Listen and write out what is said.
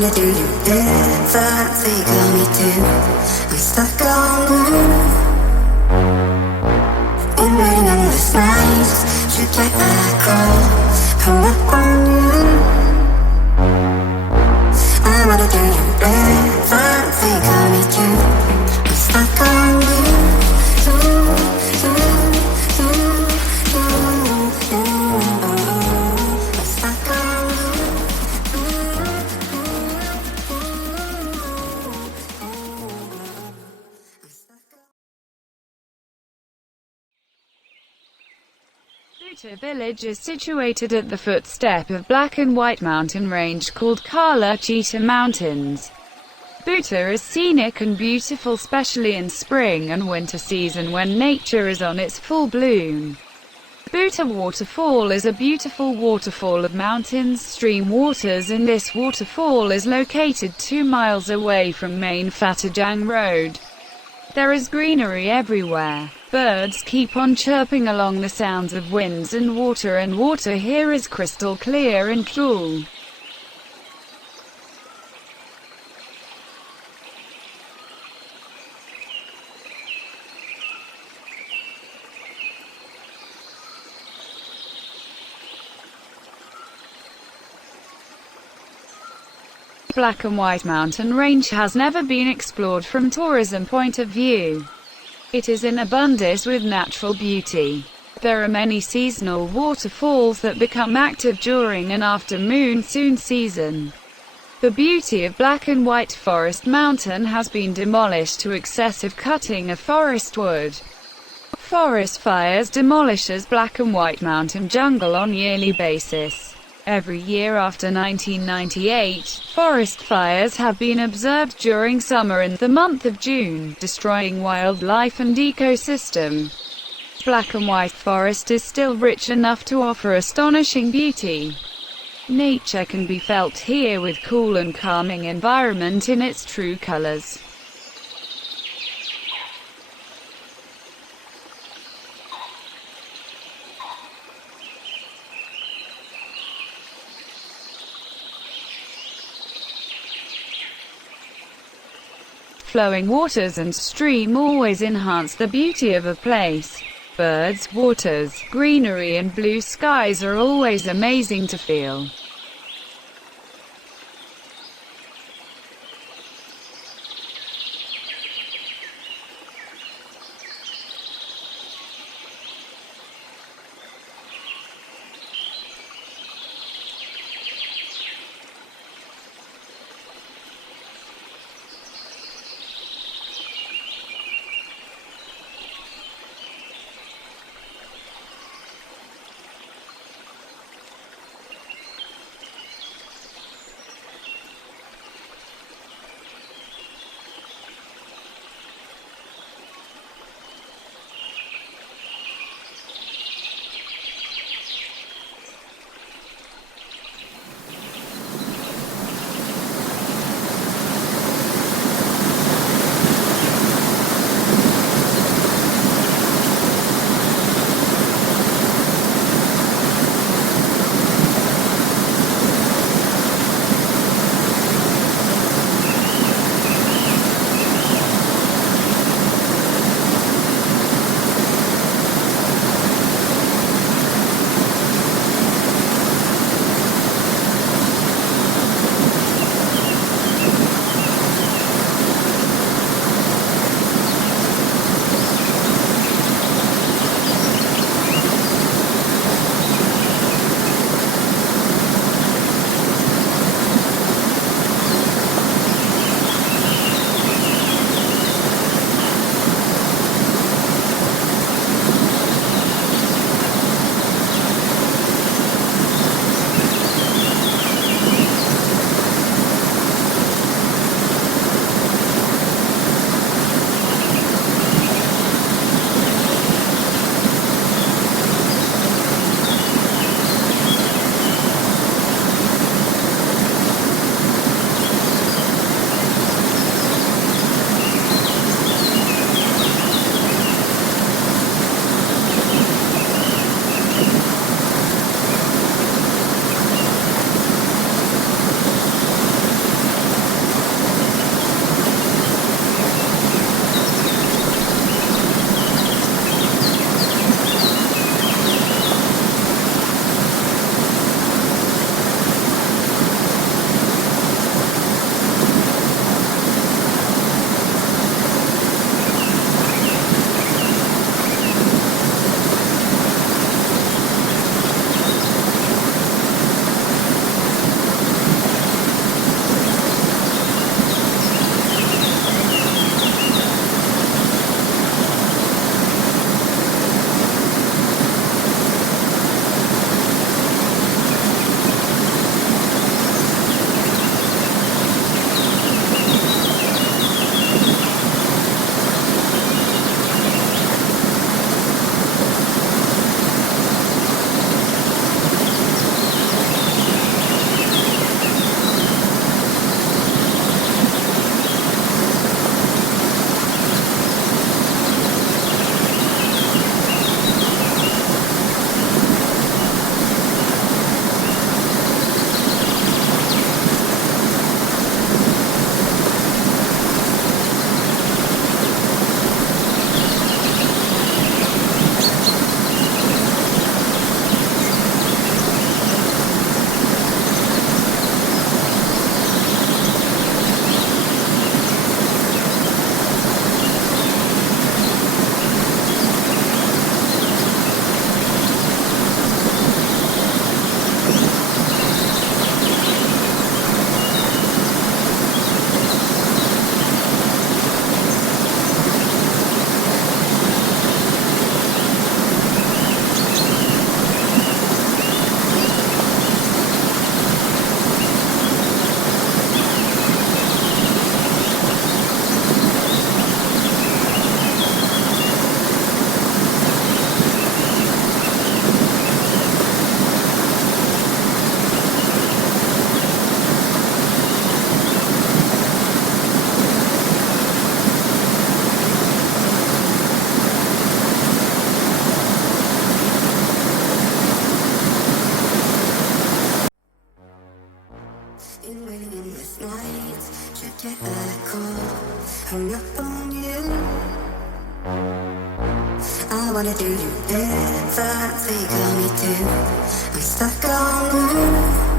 wanna do you ever think of me too? I'm stuck on you. In meaningless nights, you get that call. Hung up on you. I wanna do you ever think of me too? I'm stuck on you. Boota village is situated at the footstep of black and white mountain range called Kala Chitta Mountains. Boota is scenic and beautiful, especially in spring and winter season when nature is on its full bloom. Boota waterfall is a beautiful waterfall of mountains, stream waters, and this waterfall is located 2 miles away from main Fatehjang Road. There is greenery everywhere. Birds keep on chirping along the sounds of winds and water here is crystal clear and cool. Black and White Mountain Range has never been explored from tourism point of view. It is in abundance with natural beauty. There are many seasonal waterfalls that become active during and after monsoon season. The beauty of Black and White Forest Mountain has been demolished to excessive cutting of forest wood. Forest fires demolishes Black and White Mountain jungle on yearly basis. Every year after 1998, forest fires have been observed during summer in the month of June, destroying wildlife and ecosystem. Black and White Forest is still rich enough to offer astonishing beauty. Nature can be felt here with cool and calming environment in its true colors. Flowing waters and stream always enhance the beauty of a place. Birds, waters, greenery and blue skies are always amazing to feel. Been waiting endless nights, should get a call, hung up on you. I wanna do you better, so you call me too. I'm stuck on you.